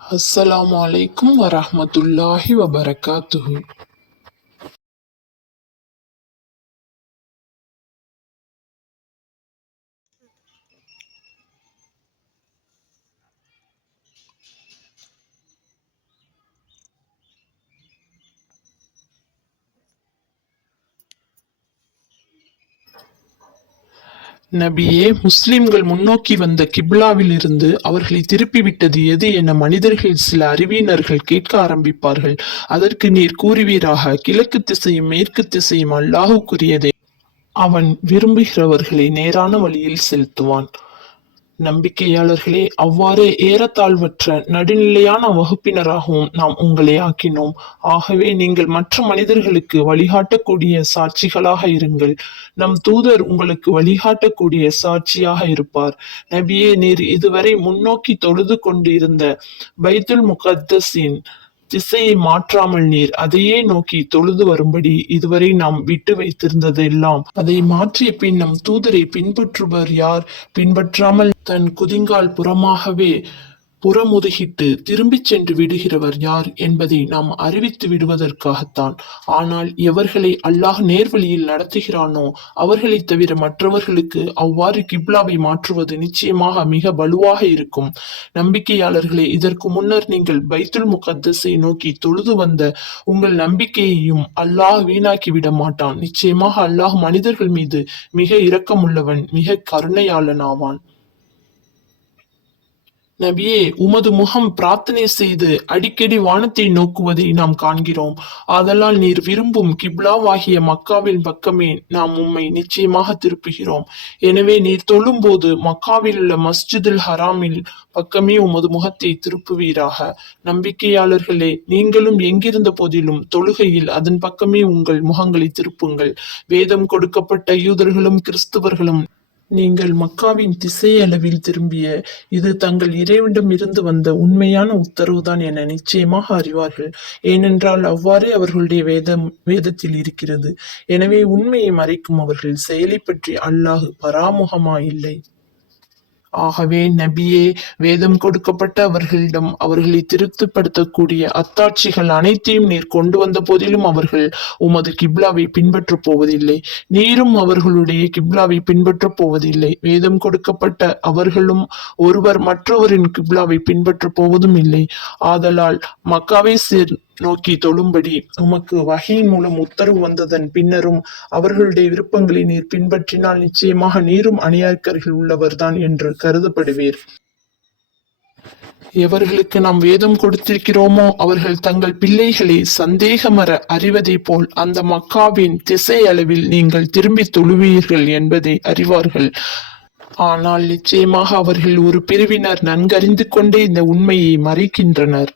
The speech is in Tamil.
அஸ்ஸலாமு அலைக்கும் வரஹ்மத்துல்லாஹி வபரகாத்துஹு. நபியே, முஸ்லிம்கள் முன்னோக்கி வந்த கிப்லாவில் இருந்து அவர்களை திருப்பிவிட்டது எது என மனிதர்கள் சில அறிவியினர்கள் கேட்க ஆரம்பிப்பார்கள். அதற்கு நீர் கூறுவீராக, கிழக்கு திசையும் மேற்கு திசையும் அல்லாஹுக்குரியதே. அவன் விரும்புகிறவர்களை நேரான வழியில் செலுத்துவான். நம்பிக்கையாளர்களே, அவ்வாறே ஏறத்தாழ்வற்ற நடுநிலையான வகுப்பினராகவும் நாம் உங்களை ஆக்கினோம். ஆகவே நீங்கள் மற்ற மனிதர்களுக்கு வழிகாட்டக்கூடிய சாட்சிகளாக இருங்கள். நம் தூதர் உங்களுக்கு வழிகாட்டக்கூடிய சாட்சியாக இருப்பார். நபியே, நீர் இதுவரை முன்னோக்கி தொழுது கொண்டு இருந்த பைத்துல் முகத்தஸின் திசையை மாற்றாமல் நீர் அதையே நோக்கி தொழுது வரும்படி இதுவரை நாம் விட்டு வைத்திருந்ததெல்லாம் அதை மாற்றிய பின் நம் தூதரை பின்பற்றுபவர் யார்? பின்பற்றாமல் தன் குதிங்கால் புறமாகவே புறமுதுகிட்டு திரும்பிச் சென்று விடுகிறவர் யார் என்பதை நாம் அறிவித்து விடுவதற்காகத்தான். ஆனால் எவர்களை அல்லாஹ் நேர்வழியில் நடத்துகிறானோ அவர்களைத் தவிர மற்றவர்களுக்கு அவ்வாறு கிப்லாவை மாற்றுவது நிச்சயமாக மிக வலுவாக இருக்கும். நம்பிக்கையாளர்களே, இதற்கு முன்னர் நீங்கள் பைத்துல் முகத்தஸை நோக்கி தொழுது வந்த உங்கள் நம்பிக்கையையும் அல்லாஹ் வீணாக்கி விட மாட்டான். நிச்சயமாக அல்லாஹ் மனிதர்கள் மீது மிக இரக்கமுள்ளவன், மிக கருணையாளனாவான். நபியே, உமது முகம் பிரார்த்தனை செய்து அடிக்கடி வானத்தை நோக்குவதை நாம் காண்கிறோம். ஆதலால் நீர் விரும்பும் கிப்லாவாகிய மக்காவின் பக்கமே நாம் உம்மை நிச்சயமாக திருப்புகிறோம். எனவே நீர் தொழும்போது மக்காவில் உள்ள மஸ்ஜிதுல் ஹராமில் பக்கமே உமது முகத்தை திருப்புவீராக. நம்பிக்கையாளர்களே, நீங்களும் எங்கிருந்த போதிலும் தொழுகையில் அதன் பக்கமே உங்கள் முகங்களை திருப்புங்கள். வேதம் கொடுக்கப்பட்ட யூதர்களும் கிறிஸ்தவர்களும் நீங்கள் மக்காவின் திசையளவில் திரும்பிய இது தங்கள் இறைவனிடம் இருந்து வந்த உண்மையான உத்தரவுதான் என நிச்சயமாக அறிவார்கள். ஏனென்றால் அவ்வாறே அவர்களுடைய வேதத்தில் இருக்கிறது. எனவே உண்மையை மறைக்கும் அவர்கள் செயலை பற்றி அல்லாஹ் பராமுகமாயில்லை. ஆகவே நபியே, வேதம் கொடுக்கப்பட்ட அவர்களிடம் அவர்களை திருப்திப்படுத்தக்கூடிய அத்தாட்சிகள் அனைத்தையும் நீர் கொண்டு வந்த போதிலும் அவர்கள் உமது கிப்லாவை பின்பற்றப் போவதில்லை. நீரும் அவர்களுடைய கிப்லாவை பின்பற்றப் போவதில்லை. வேதம் கொடுக்கப்பட்ட அவர்களும் ஒருவர் மற்றவரின் கிப்லாவை பின்பற்றப் போவதும் இல்லை. ஆதலால் மக்காவை நோக்கி தொழும்படி உமக்கு வகையின் மூலம் உத்தரவு வந்ததன் பின்னரும் அவர்களுடைய விருப்பங்களை நீர் பின்பற்றினால் நிச்சயமாக நீரும் அநியாயக்காரர்கள் உள்ளவர்தான் என்று கருதப்படுவீர். எவர்களுக்கு நாம் வேதம் கொடுத்திருக்கிறோமோ அவர்கள் தங்கள் பிள்ளைகளை சந்தேகமற அறிவதை போல் அந்த மக்காவின் திசை அளவில் நீங்கள் திரும்பி தொழுவீர்கள் என்பதை அறிவார்கள். ஆனால் நிச்சயமாக அவர்கள் ஒரு பிரிவினர் நன்கறிந்து கொண்டே இந்த உண்மையை மறைக்கின்றனர்.